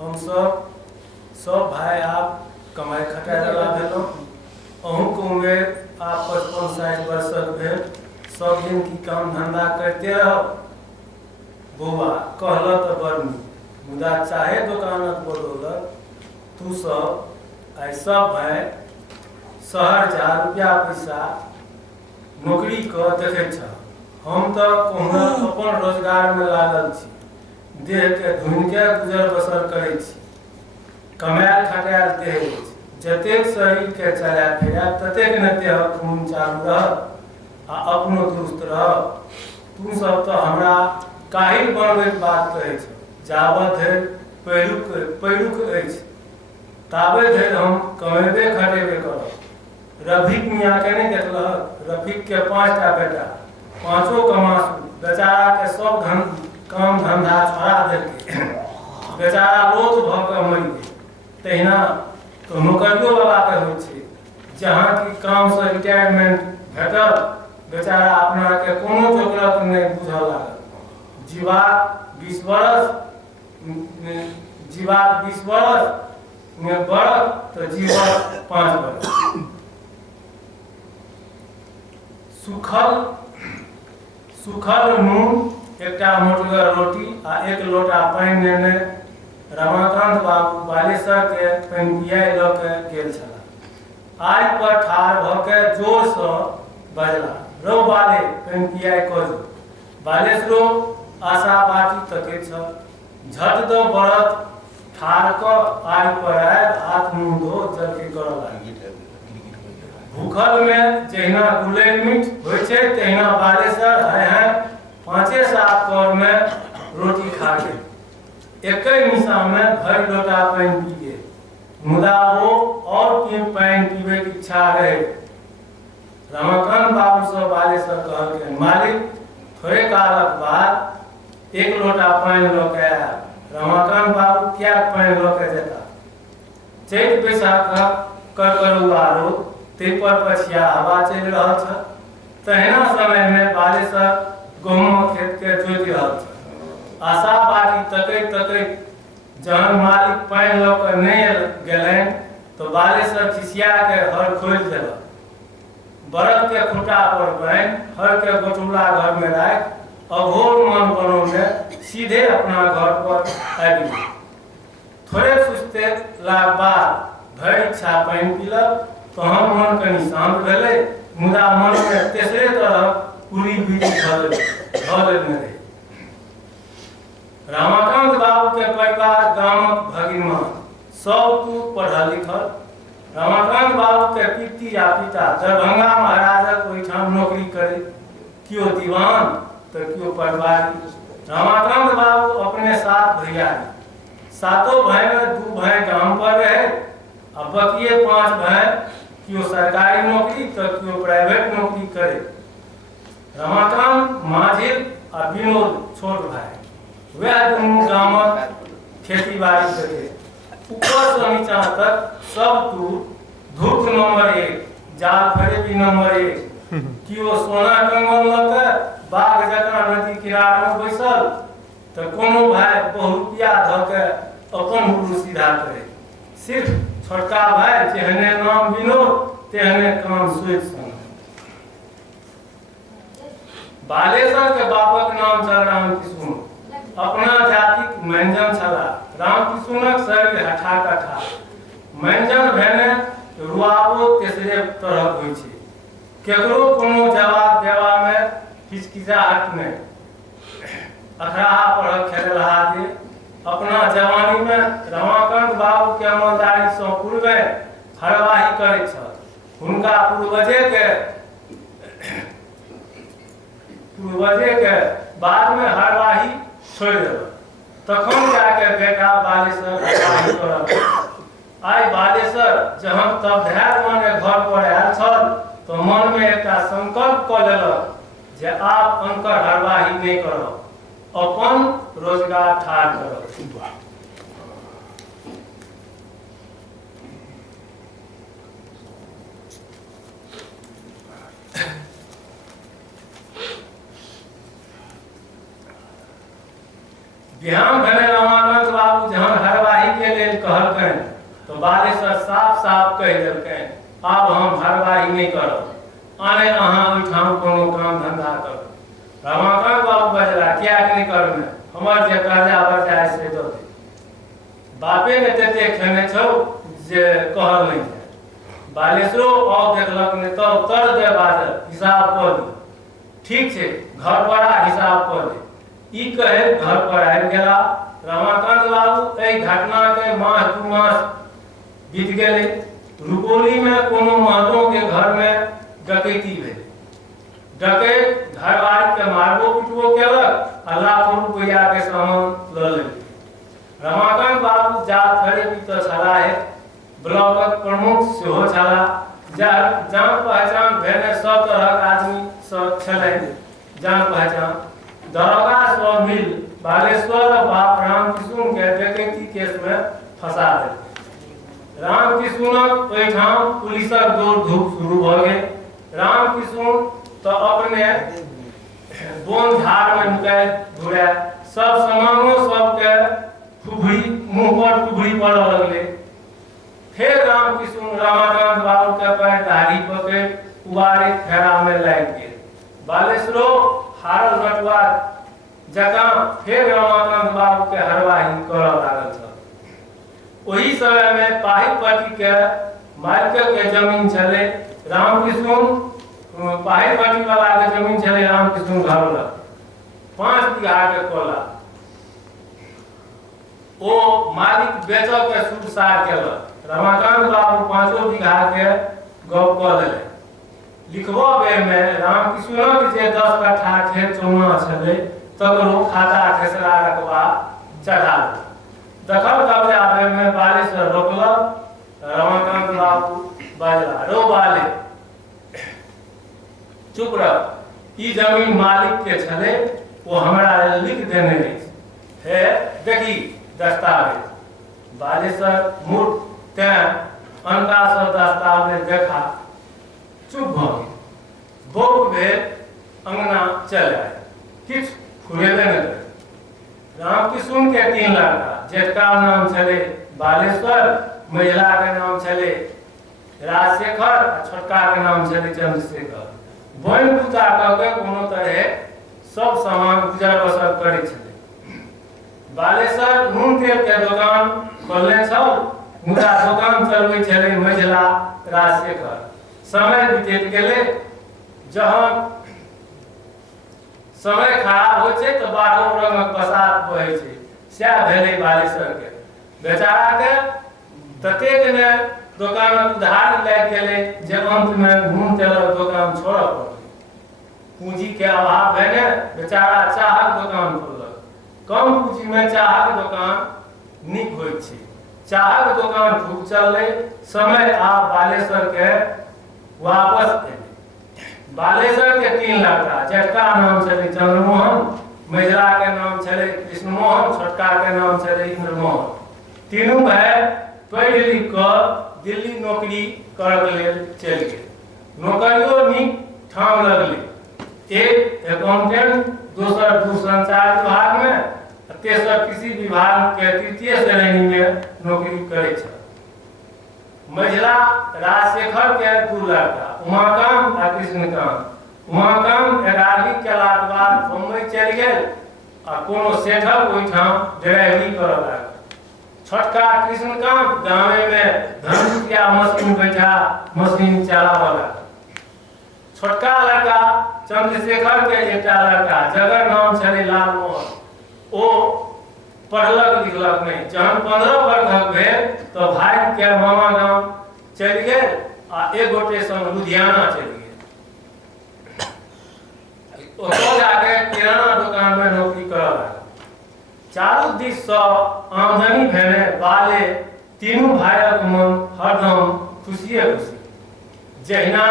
हम सब भाई आप कमाई खटाई वाला भेलों। अहूँ को उम्र आप 55-60 वर्षक भेल। सब दिन की काम धंधा करते रहो। बौआ कहल तो बड़ नीक, मुदा चाहे दुकानक बदौलत तू सब आई सब भाई शहर जा रुपया पैसा नौकरी कर देखे छ। हम तो कहूँ अपन रोजगार में लागल छी। देह के धुन के गुजर बसर करे छी। कमायल खटायल देह जतेक शरीर के चलाए फिराए ततेक न देह खून चालू रह आ अपनो दुरुस्त रह। तू सब तो हमरा काहिल बनबे के बात कहे छ। जावत धरि पैरुक अछि ताबे धरि हम कमेबे खटेबे करब। रफीक मियाँ के नहीं देखलक? रफीक के 5टा बेटा, 5ओं कमासू। बेचारा के सब काम धंधा छोड़ा देलकै। बेचारा रोज भ के मरि गेल। तहिना तो नौकरियों वाला के होइ छै। जहाँ की काम से रिटायरमेंट भेटल बेचारा अपना के कोनो जोगरक नहीं बुझल लागल। जीवाक 20 बरस में बरख तो जीवक 5 बरस। सुखल नून, एकटा मोटगर रोटी आ 1 लोटा पानि लेने रमाकांत बाबू बालेश्वर के पानि पियाई ल के गेल छलाह। आगि पर ठाढ़ भ के जोर से बजला, रौ बाले पानि पियाई क जो। बालेश्वरो आशा बाटी तकैत छल। झट द बरत ठाढ़ क आगि पर आयल, हाथ मुंह धो जलखै करऽ लागल। भूखल में जहिना गुले मीठ होइ छै तहिना बालेश्वर है 5-7 कौर में रोटी खा गेल। एक निशा में भरि लोटा पानि पी गेल। मुदा वो और पानि पीबे के इच्छा रहे। रमाकांत बाबू से बालेश्वर कहलकै, मालिक थोड़े कालक बाद 1 लोटा पानि ल के आयब। रमाकांत बाबू क्या पानि ल के जेता? चैत बैसाखक करकरुआ रौद, ताहि पर पछिया हवा चलि रहल छल। तहिना समय में बालेश्वर गहूम खेत के जोति रहल छल। आशा बाटी तकैत जहन मालिक पानि ल के नहीं गेलनि तो बालेश्वर खिसिया के हर खोलि देलक। बरद के खूंटा पर बांधि हर के गोटुला घर में राखि अघोर मन बनौने सीधे अपना घर पर आबि गेल। थोड़े सुस्ते लाग बाद भरि इच्छा पानि पीलक। तहन मन कनि शांत भेलै, मुदा मन में तेसरे तरह उरी बीड़ी धऽ लेने रहे। रमाकांत बाबू के परिवार गामक भगिनमान सब तू पढ़ल लिखल। रमाकांत बाबू के पिती या पिता दरभंगा महाराजक ओहिठाम नौकरी करे, कियो दीवान तो कियो पटवारी। रमाकांत बाबू अपने 7 भैयारी, 7 भाई में 2 भाई गांव पर रहे आ बकिए 5 भाई कियो सरकारी नौकरी तो कियो प्राइवेट नौकरी करे। रमाकांत माझिल आ विनोद छोट भाई, वह दुनू गामक खेती बाड़ी करे। ऊपर से नीचा तक सब तू धूप नंबर 1, जाल फरेबी नंबर 1। कियो सोना कंगन ल के बाघ जकां नदी किनार में बैसल तो कोनो भाई बहुरुपया ध के अपन गुरु सीधा करे। सिर्फ छोटका भाई जेहने नाम विनोद तेहने काम सोच संग। बालेश्वर के बापक नाम छल रामकिशुन। अपना जातिक मंजन छला। रामकिशुनक शरीर हठा कठा। मंजन भेने रुआबो तेसरे तरह होइ छै। केकरो कोनो जवाब देवा में हिचकिचाहट नहीं। अखराहा पर खेलहा दे। अपना जवानी में रमाकांत बाबू के अमलदारी से पूर्वे हरवाही करैत छल। हुनका पूर्वजे के बाद में हरवाही छोड़ देलक। तखन जाके बेटा बालेश्वर हरवाही करल। आई बालेश्वर जहन तब धैर्य माने घर पर आयल छल तो मन में एक संकल्प क लेलक जे आप अंकर हरवाही नहीं करब, अपन रोजगार ठाढ़ करब। बिहान भेने रमाकांत बाबू जहन हरवाही नहीं। तो बालेश्वर साफ साफ कह देलकनि आब हम हरवाही नहीं करब, आने अहाँ ओहिठाम कोनो काम धंधा करू। रमाकांत बाबू बजला किया नहीं करब, हमर जे कर्जा बर्जा से दो दे। बापे ने तते खेने छौ जे कहल नहीं है। बालेश्वरो और देखलक ने तो कर दे बाजल हिसाब कर दे, ठीक छे घर पर आ हिसाब कर दे। ई कहे घर पर आबि गेला। रमाकांत बाबू एहि घटना के मास दू मास बीत गेले। रुपौली में कोनो महतो के घर में डकैती भेल। डकैत घरवाली के मारबो पीटबो केलक आ लाखों रुपया के सामान ल लेलक। रमाकांत बाबू जा थेरेपी तो छलाह, ब्लॉकक प्रमुख सेहो छलाह। जान पहचान भेने सब तरहक आदमी सब छलै। जान पहचान दरोगा सब मिल बालेश्वर बाप रामकिशुन के डकैती केस में फंसा देलकै। रामकिशुनक ओहिठाम पुलिसक दौड़ धूप शुरू भ गेल। रामकिशुन तो अपने बोन झाड़ में नुकाय घुरे, सब सामानो सबके खुबरी मुंह पर खुबरी पड़े लगले। फिर रामकिशुन रमाकांत बाबू के पैर दाढ़ी पकड़ उबारे फेरा में लाग गेल। बालेश्वरो हारल बटुआ जकां फिर रमाकांत बाबू के हरवाही करऽ लागल छल। ओही समय में पाहीपट्टी के मालिक के जमीन छले। रामकिशुन पाहीपट्टी वाला के जमीन छले। रामकिशुन घर लग 5 बीघा के कोला ओ मालिक बेचऽ के सूद सार केलक। रमाकांत बाबू 5 बीघा के गप कऽ देले। लिखबो बेर में रामकिशुनक जे 10 कट्ठा खेत चौना छले तकरो खाता खेसरा रकबा चढ़ा देलक। दखल कब्जा बेर में बालेश्वर रोकलक। रमाकांत बाबू बाजला रो बाले चुप रह, ई जमीन मालिक के छले, वो हमरा लिख देने अछि। हे देखी दस्तावेज। बालेश्वर मूर्ख तें अनका से दस्तावेज देखा चुप भ गेल। बौक भेल अंगना चल आए, किछ फुरेबे न करे। रामकिशुन के 3 लड़का, जेठका नाम छले बालेश्वर, महिला के नाम छले राजशेखर, छोटका के नाम छले चंद्रशेखर। बोन पूजा करके कोनो तरह सब सामान गुजर बसर करे छले। बालेश्वर नून तेल के दुकान खोलने छल, मुदा दुकान चलबै छले महिला राजशेखर। समय बीतैत गेले। जहन समय खराब होइ छै तो बारहो रंगक बसात बहै छै, सएह भेलै बालेश्वर के। बेचारा के ततेक ने दुकान उधार लागि गेलै जे अंत में नून तेलक दुकान छोड़ऽ पड़लै। पूंजी के अभाव भेने बेचारा चाहक दुकान खोललक। कम पूंजी में चाहक दुकान नीक होइत छै। चाहक दुकान खूब चललै। समय आ बालेश्वर के वापस एलै। बालेश्वर के 3 लड़का, जेठका नाम छलै चंद्रमोहन, महिला के नाम छलै कृष्णमोहन, छोटका के नाम छलै इंद्रमोहन। तीनों भाई पढ़ लिख कर दिल्ली नौकरी करऽ लेल चलि गेल। नौकरियो नीक ठाम लगलै। एक अकाउंटेंट, दोसर दूरसंचार विभाग में, तेसर कृषि विभाग के 3य श्रेणी में नौकरी करे छल। महिला राजशेखर के 2 लड़का, उमाकांत आ कृष्णकांत। उमाकांत 11वीं केलाक बाद बम्बई चलि गेल आ कोनो सेठक ओहिठाम ड्राइवरी करऽ लागल। छोटका कृष्णकांत गाँवे में धनुषिया मशीन बैठा मशीन चलावऽ लागल। छोटका लड़का चंद्रशेखर के एकटा लड़का, जकर नाम छलै लालमोहन, ओ पढ़लक लिखलक नहीं। जहन 15 वर्षक भेल तो भाई के मामा गांव चलि गेल आ एक गोटे संग लुधियाना चलि गेल। ओतऽ जाके किराना दुकान में नौकरी करऽ लागल। चारू दिस सँ आमदनी भेने बाले तीनों भाइक मन हरदम खुशिये खुशी। जहिना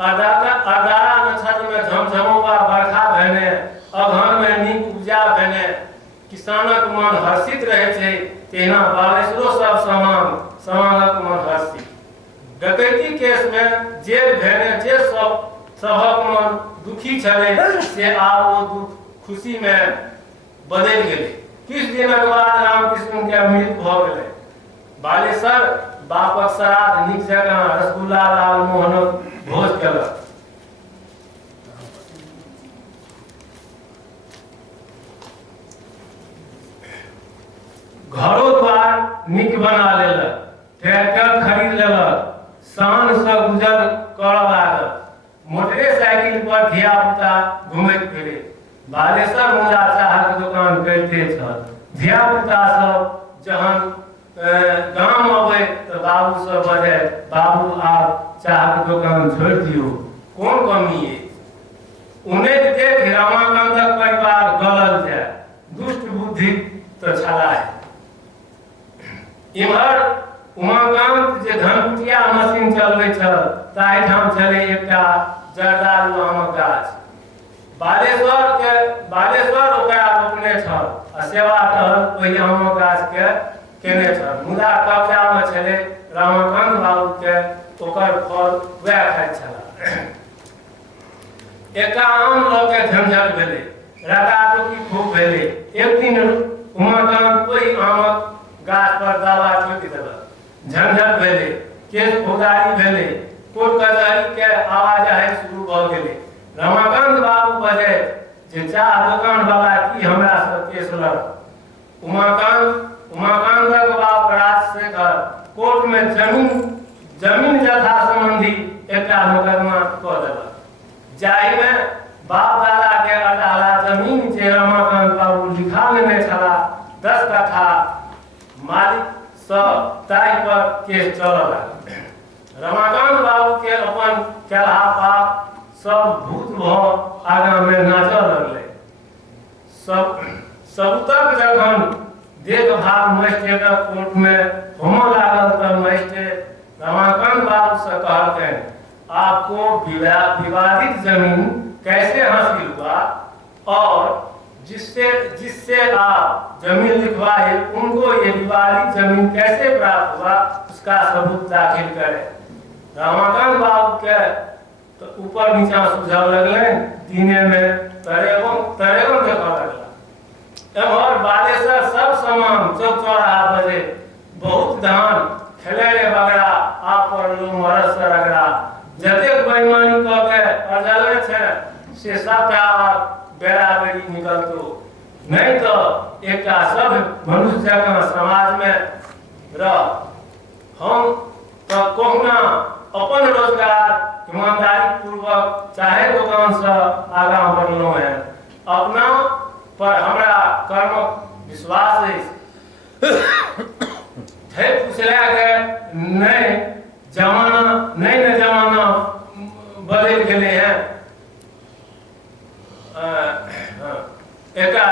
अरदारा नक्षत्र में झमझमौआ बरखा भेने, अगहन में नीक उपजा भेने किसानक मन हर्षित रहे छै, तेना बालेश्वरो सब समानक मन हर्षित। डकैती केस में जेल भेने जे सबक मन दुखी छलै से आब ओ दुख खुशी में बदलि गेलै। किछु दिनक बाद रामकिशुन के मृत्यु भ गेलै। बालेश्वर बापक श्राद्ध नीक जकाँ रसगुल्ला लालमोहनक भोज केलक। घरो द्वार नीक बना लेलक, ट्रैक्टर खरीद लेलक, शान से गुजर करऽ लागल। मोटरसाइकिल पर धिया पुता घूमैत फिरे। बालेश्वर मुदा चाहक दुकान करिते छल। धिया पुता सब जहन गाम अबै तऽ बाबू से बजे, बाबू आब चाहक दुकान छोड़ि दियौ, कोन कमी अछि? उन्नैत देख रमाकांतक परिवार गलल जाय, दुष्ट बुद्धि तऽ छलाह। इम्हर उमाकांत जे धनकुटिया मशीन चलबै छल, ताहिठाम छलै एकटा जर्दालू आमक गाछ। बालेश्वर ओकरा रोपने छल आ सेवा टहल ओहि आमक गाछ के केने छल। मुदा कब्जा में छलै रमाकांत बाबू के, ओकर फल वएह खाइत छलाह। एकटा आम लऽ के झंझट भेलै, रकाटुकी खूब भेलै। एक दिन उमाकांत ओहि आमक गाछ पर दावा ठोकि देलक। झंझट भेलै, केस फौजदारी भेलै, कोर्ट कचहरी के आवाजाही शुरू भऽ गेलै। रमाकांत बाबू बजे जे चाह दोकान वाला की हमरा से केस लड़त। उमाकांतक बाप राजशेखर कोर्ट में जमीन जथा संबंधी एकटा मुकदमा कऽ देलक, जाहि में बाप दादा के अटाला जमीन जे रमाकांत बाबू लिखा लेने छलाह 10 कट्ठा मालिक सब, ताहि पर केस चलऽ लागल। रमाकांत बाबू के अपन केलहा पाप सब भूत भऽ आगा में नाचऽ लगलै। सबूतक जखन देखभाल मजिस्ट्रेटक कोर्ट में होमऽ लागल तऽ मजिस्ट्रेट रमाकांत बाबू से कहलकनि, आपको विवादित जमीन कैसे हासिल हुआ और जिससे आप जमीन लिखवाए उनको ये विवादित जमीन कैसे प्राप्त हुआ, उसका सबूत दाखिल करें। रमाकांत बाबू के तो ऊपर नीचा सुझाव लगले, दीने में तरेगम देखा लगला। एम्हर बालेश्वर सब सामान चौक चौराहा बजे बहुत धान खेले रे बगड़ा, आप पर लो मरस रगड़ा। जतेक बेईमानी कऽ के अजले छै से सबटा बेराबरी निकलतो, नहीं तो एकटा सब मनुष्य जकाँ समाज में रह। हम तो कहुना अपन रोजगार ईमानदारी पूर्वक चाहे दुकान से आगा बढ़लहुँ है। अपना पर हमरा कर्मक विश्वास अछि। पुछला के नहीं जमाना बदल गेले हैं। एकटा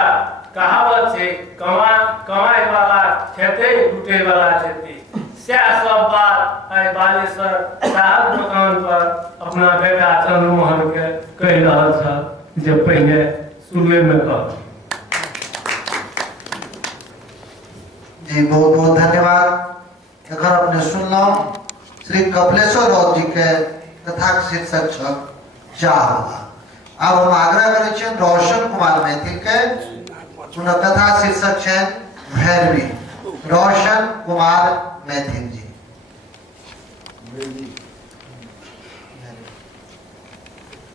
कहावत छै, कमाई वाला खेते लूटे वाला जेते। सएह सब बात आइ बालेश्वर साहब दुकान पर अपना बेटा चंद्रमोहन के कहि रहल छल, जे पहिने शुरुए में कह। जी बहुत बहुत धन्यवाद। अगर अपने सुनलहुँ श्री कपिलेश्वर राउत जी के कथा के शीर्षक छल चाह होगा। अब हम आग्रह करै छियनि रोशन कुमार मैथिल के, हुनकर कथा शीर्षक छनि भैरवी। रोशन कुमार मैथिल जी।